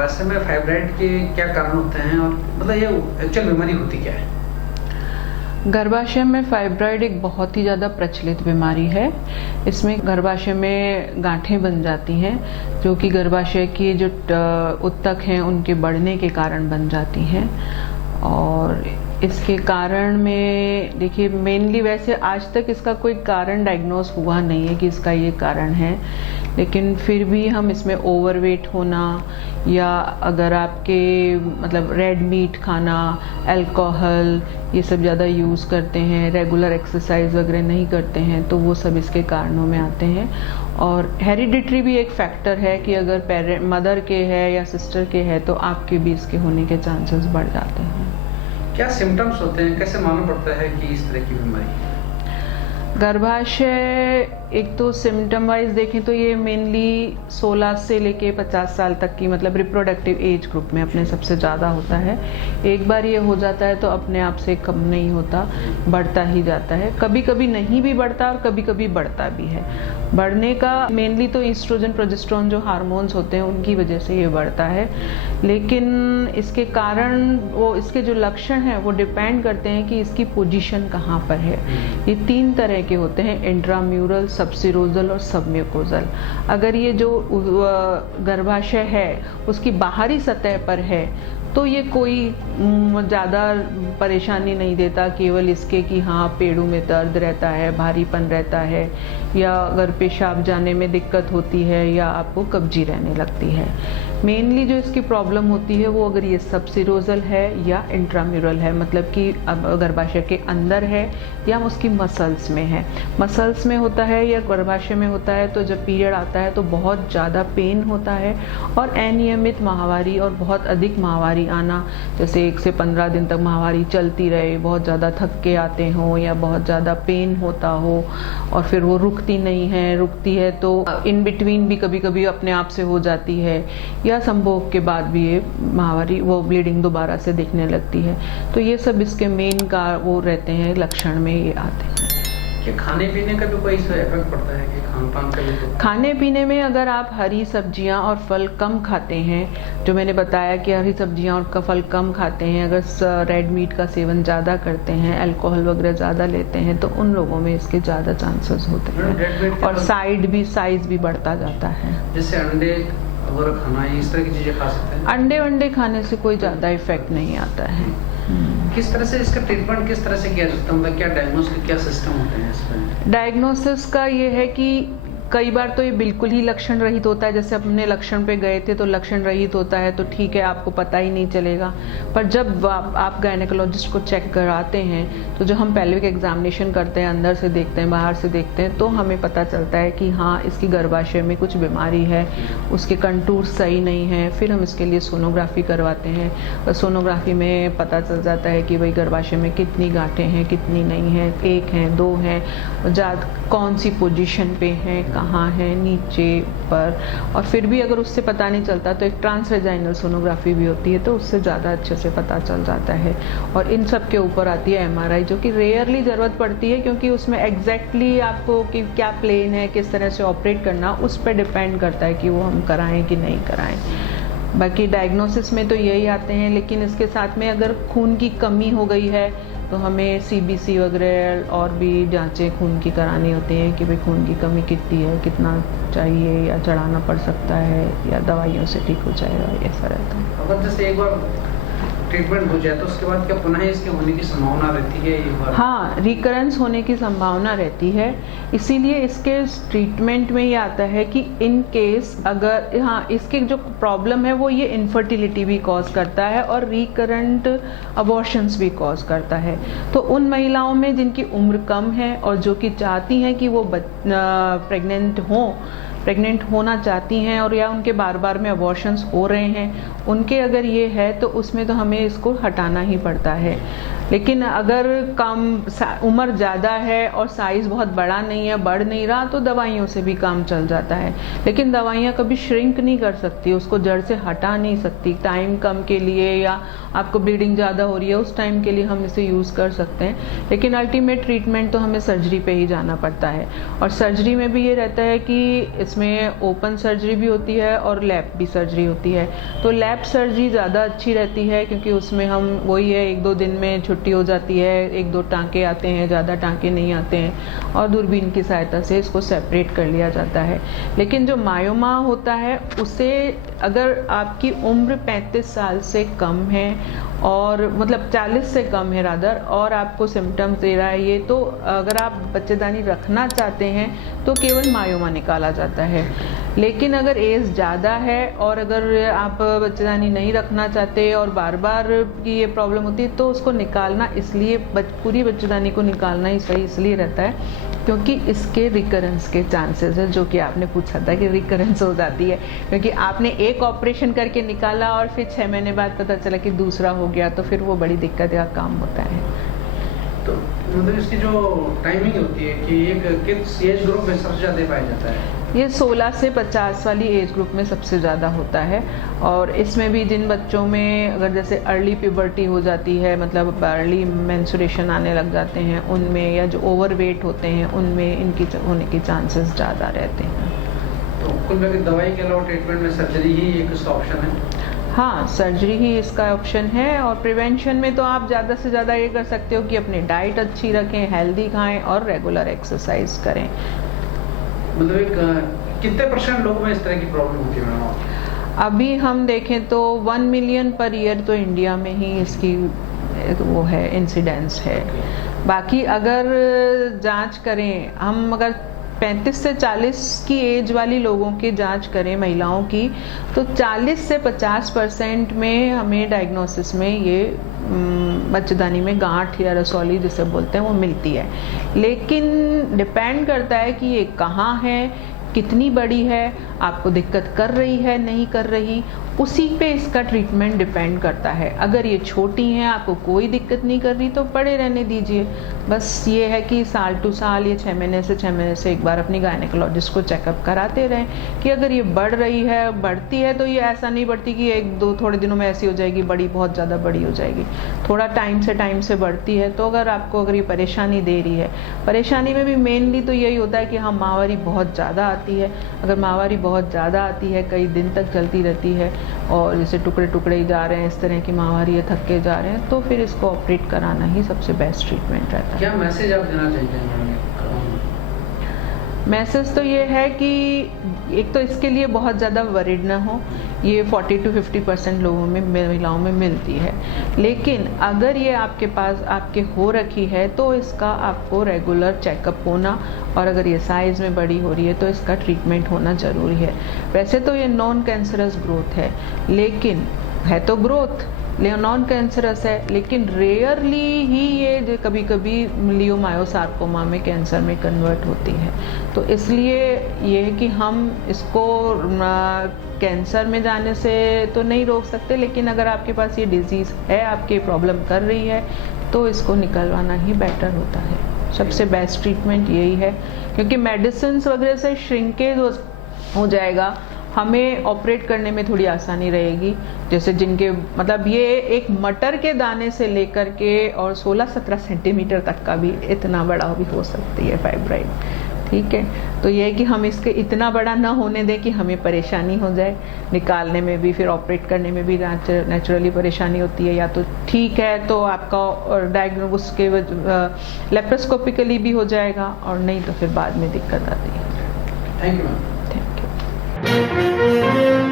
गर्भाशय में फाइब्राइड के क्या कारण होते हैं और मतलब ये एक्चुअल बीमारी होती क्या है? गर्भाशय में फाइब्रॉइड एक बहुत ही ज़्यादा प्रचलित बीमारी है। इसमें गर्भाशय में गांठें बन जाती हैं जो कि गर्भाशय की जो उत्तक हैं उनके बढ़ने के कारण बन जाती हैं। और इसके कारण में देखिए मेनली वैसे आज तक इसका कोई कारण डायग्नोस हुआ नहीं है कि इसका ये कारण है, लेकिन फिर भी हम इसमें ओवरवेट होना या अगर आपके मतलब रेड मीट खाना, अल्कोहल ये सब ज़्यादा यूज़ करते हैं, रेगुलर एक्सरसाइज वगैरह नहीं करते हैं तो वो सब इसके कारणों में आते हैं। और हेरिडिटरी भी एक फैक्टर है कि अगर मदर के है या सिस्टर के है तो आपके भी इसके होने के चांसेस बढ़ जाते हैं। क्या सिम्टम्स होते हैं, कैसे मालूम पड़ता है कि इस तरह की बीमारी है? गर्भाशय एक तो सिम्टम वाइज देखें तो ये मेनली 16 से लेके 50 साल तक की मतलब रिप्रोडक्टिव एज ग्रुप में अपने सबसे ज़्यादा होता है। एक बार ये हो जाता है तो अपने आप से कम नहीं होता, बढ़ता ही जाता है। कभी कभी नहीं भी बढ़ता और कभी कभी बढ़ता भी है। बढ़ने का मेनली तो ईस्ट्रोजन प्रोजेस्टेरोन जो हार्मोन्स होते हैं उनकी वजह से ये बढ़ता है, लेकिन इसके कारण वो इसके जो लक्षण हैं वो डिपेंड करते हैं कि इसकी पोजीशन कहाँ पर है। ये 3 तरह के होते हैं, इंट्राम्यूरल, सबसिरोजल और सबम्यूकोजल। अगर ये जो गर्भाशय है उसकी बाहरी सतह पर है तो ये कोई ज़्यादा परेशानी नहीं देता, केवल इसके कि हाँ पेड़ों में दर्द रहता है, भारीपन रहता है या अगर पेशाब जाने में दिक्कत होती है या आपको कब्जी रहने लगती है। मेनली जो इसकी प्रॉब्लम होती है वो अगर ये सबसिरोजल है या इंट्राम्यूरल है, मतलब कि अब गर्भाशय के अंदर है या उसकी मसल्स में है। मसल्स में होता है या गर्भाशय में होता है तो जब पीरियड आता है तो बहुत ज़्यादा पेन होता है और अनियमित माहवारी और बहुत अधिक माहवारी आना, जैसे 1 से 15 दिन तक माहवारी चलती रहे, बहुत ज़्यादा थक के आते हों या बहुत ज़्यादा पेन होता हो और फिर वो रुकती नहीं है, रुकती है तो इन बिटवीन भी कभी कभी अपने आप से हो जाती है या संभोग के बाद भी ये माहवारी वो ब्लीडिंग दोबारा से दिखने लगती है। तो ये सब इसके मेन का वो रहते हैं, लक्षण में ये आते हैं। कि खाने पीने का भी कोई इफेक्ट पड़ता है कि खान पान का भी? खाने पीने में अगर आप हरी सब्जियां और फल कम खाते हैं, जो मैंने बताया कि हरी सब्जियां और फल कम खाते हैं, अगर रेड मीट का सेवन ज़्यादा करते हैं, अल्कोहल वगैरह ज़्यादा लेते हैं तो उन लोगों में इसके ज़्यादा चांसेस होते हैं और साइज भी बढ़ता जाता है। जैसे अंडे वगैरह खाना, इस तरह की चीज़ें खा सकते हैं? अंडे वंडे खाने से कोई ज़्यादा इफेक्ट नहीं आता है। किस तरह से इसका ट्रीटमेंट किस तरह से किया जाता है, मतलब क्या डायग्नोसिस क्या सिस्टम होते हैं इसमें? डायग्नोसिस का ये है कि कई बार तो ये बिल्कुल ही लक्षण रहित होता है, जैसे अपने लक्षण पे गए थे तो लक्षण रहित होता है तो ठीक है आपको पता ही नहीं चलेगा। पर जब आप गायनेकोलॉजिस्ट को चेक कराते हैं तो जो हम पेल्विक एग्जामिनेशन करते हैं, अंदर से देखते हैं बाहर से देखते हैं, तो हमें पता चलता है कि हाँ इसकी गर्भाशय में कुछ बीमारी है, उसके कंटूर सही नहीं है। फिर हम इसके लिए सोनोग्राफी करवाते हैं और सोनोग्राफी में पता चल जाता है कि भाई गर्भाशय में कितनी गांठें हैं, कितनी नहीं हैं, 1 हैं 2 हैं, कौन सी पोजीशन पे हैं, कहाँ है, नीचे पर। और फिर भी अगर उससे पता नहीं चलता तो एक ट्रांसवेजाइनल सोनोग्राफी भी होती है तो उससे ज़्यादा अच्छे से पता चल जाता है। और इन सब के ऊपर आती है MRI, जो कि रेयरली ज़रूरत पड़ती है क्योंकि उसमें एग्जैक्टली आपको कि क्या प्लेन है, किस तरह से ऑपरेट करना, उस पर डिपेंड करता है कि वो हम कराएं कि नहीं कराएं। बाकी डायग्नोसिस में तो यही आते हैं, लेकिन इसके साथ में अगर खून की कमी हो गई है तो हमें CBC वगैरह और भी जांचें खून की करानी होती हैं कि भाई खून की कमी कितनी है, कितना चाहिए या चढ़ाना पड़ सकता है या दवाइयों से ठीक हो जाएगा, ऐसा रहता है। अगर जैसे एक बार ट्रीटमेंट हो जाए तो उसके बाद क्या पुनः इसके होने की संभावना रहती है एक बार? हाँ, रिकरेंस होने की संभावना रहती है। इसीलिए इसके ट्रीटमेंट में ये आता है कि इन केस अगर हाँ इसके जो प्रॉब्लम है वो ये इनफर्टिलिटी भी कॉज करता है और रिकरेंट अबॉर्शंस भी कॉज करता है। तो उन महिलाओं में जिनकी उम्र कम है और जो कि चाहती हैं कि वो प्रेग्नेंट होना चाहती हैं और या उनके बार बार में अबॉर्शंस हो रहे हैं, उनके अगर ये है तो उसमें तो हमें इसको हटाना ही पड़ता है। लेकिन अगर कम उम्र ज़्यादा है और साइज़ बहुत बड़ा नहीं है, बढ़ नहीं रहा, तो दवाइयों से भी काम चल जाता है। लेकिन दवाइयाँ कभी श्रिंक नहीं कर सकती, उसको जड़ से हटा नहीं सकती। टाइम कम के लिए या आपको ब्लीडिंग ज़्यादा हो रही है उस टाइम के लिए हम इसे यूज़ कर सकते हैं, लेकिन अल्टीमेट ट्रीटमेंट तो हमें सर्जरी पे ही जाना पड़ता है। और सर्जरी में भी ये रहता है कि इसमें ओपन सर्जरी भी होती है और लैप भी सर्जरी होती है। तो लैप सर्जरी ज़्यादा अच्छी रहती है क्योंकि उसमें हम वही है 1-2 दिन में छुट्टी हो जाती है, 1-2 टाँके आते हैं, ज़्यादा टाँके नहीं आते हैं और दूरबीन की सहायता से इसको सेपरेट कर लिया जाता है। लेकिन जो मायोमा होता है उसे अगर आपकी उम्र 35 साल से कम है और मतलब 40 से कम है रादर, और आपको सिम्टम्स दे रहा है ये, तो अगर आप बच्चेदानी रखना चाहते हैं तो केवल मायोमा निकाला जाता है। लेकिन अगर एज ज़्यादा है और अगर आप बच्चेदानी नहीं रखना चाहते और बार बार की ये प्रॉब्लम होती है तो उसको निकालना, इसलिए पूरी बच्चेदानी को निकालना ही सही इसलिए रहता है क्योंकि इसके रिकरेंस के चांसेस है, जो कि आपने पूछा था कि रिकरेंस हो जाती है, क्योंकि आपने एक ऑपरेशन करके निकाला और फिर 6 महीने बाद पता चला कि दूसरा हो गया, तो फिर वो बड़ी दिक्कत का काम होता है। तो मतलब इसकी जो टाइमिंग होती है कि एक किस एज ग्रुप में सबसे ज़्यादा पाया जाता है? ये 16 से 50 वाली एज ग्रुप में सबसे ज़्यादा होता है। और इसमें भी जिन बच्चों में अगर जैसे अर्ली प्यूबर्टी हो जाती है, मतलब अर्ली मेंस्ट्रुएशन आने लग जाते हैं उनमें, या जो ओवरवेट होते हैं उनमें इनकी होने के चांसेस ज़्यादा रहते हैं। तो कुल मिलाकर दवाई के अलावा ट्रीटमेंट में सर्जरी ही एक उसका ऑप्शन है? हाँ, सर्जरी ही इसका ऑप्शन है। और प्रिवेंशन में तो आप ज़्यादा से ज़्यादा ये कर सकते हो कि अपनी डाइट अच्छी रखें, हेल्दी खाएं और रेगुलर एक्सरसाइज करें। मतलब एक कितने % लोगों में इस तरह की प्रॉब्लम होती है मैडम? अभी हम देखें तो 1 मिलियन पर ईयर तो इंडिया में ही इसकी वो है, इंसिडेंस है। बाकी अगर जांच करें हम, अगर 35 से 40 की एज वाली लोगों की जांच करें महिलाओं की, तो 40 से 50% में हमें डायग्नोसिस में ये बच्चेदानी में गांठ या रसौली जिसे बोलते हैं वो मिलती है। लेकिन डिपेंड करता है कि ये कहाँ है, कितनी बड़ी है, आपको दिक्कत कर रही है नहीं कर रही, उसी पे इसका ट्रीटमेंट डिपेंड करता है। अगर ये छोटी हैं, आपको कोई दिक्कत नहीं कर रही, तो पड़े रहने दीजिए। बस ये है कि साल टू साल या 6 महीने से एक बार अपनी गायनेकोलॉजिस्ट को चेकअप कराते रहें कि अगर ये बढ़ रही है, बढ़ती है, तो ये ऐसा नहीं बढ़ती कि 1-2 थोड़े दिनों में ऐसी हो जाएगी, बड़ी बहुत ज़्यादा बड़ी हो जाएगी। थोड़ा टाइम से बढ़ती है। तो अगर ये परेशानी दे रही है, परेशानी में भी मेनली तो यही होता है कि हाँ, माहवारी बहुत ज़्यादा आती है। अगर माहवारी बहुत ज़्यादा आती है, कई दिन तक चलती रहती है और जैसे टुकड़े ही जा रहे हैं, इस तरह की माहवारी है, थके जा रहे हैं, तो फिर इसको ऑपरेट कराना ही सबसे बेस्ट ट्रीटमेंट रहता है। क्या मैसेज आप देना चाहते हैं? मैसेज तो ये है कि एक तो इसके लिए बहुत ज़्यादा वरिड ना हो, ये 40 to 50% लोगों में, महिलाओं में मिलती है। लेकिन अगर ये आपके पास आपके हो रखी है तो इसका आपको रेगुलर चेकअप होना, और अगर ये साइज़ में बड़ी हो रही है तो इसका ट्रीटमेंट होना ज़रूरी है। वैसे तो ये नॉन कैंसरस ग्रोथ है, लेकिन है तो ग्रोथ, नॉन कैंसरस है, लेकिन रेयरली ही ये कभी कभी लियोमायोसार्कोमा में कैंसर में कन्वर्ट होती है। तो इसलिए ये है कि हम इसको कैंसर में जाने से तो नहीं रोक सकते, लेकिन अगर आपके पास ये डिजीज़ है, आपकी प्रॉब्लम कर रही है, तो इसको निकलवाना ही बेटर होता है। सबसे बेस्ट ट्रीटमेंट यही है, क्योंकि मेडिसिन वगैरह से श्रिंकेज हो जाएगा, हमें ऑपरेट करने में थोड़ी आसानी रहेगी। जैसे जिनके मतलब ये एक मटर के दाने से लेकर के और 16-17 सेंटीमीटर तक का भी इतना बड़ा भी हो सकती है फाइब्राइड। ठीक है, तो ये है कि हम इसके इतना बड़ा ना होने दें कि हमें परेशानी हो जाए, निकालने में भी, फिर ऑपरेट करने में भी नेचुरली परेशानी होती है। या तो ठीक है तो आपका डायग्नोस के लेप्रोस्कोपिकली भी हो जाएगा, और नहीं तो फिर बाद में दिक्कत आती है। Thank you ma'am. Thank you.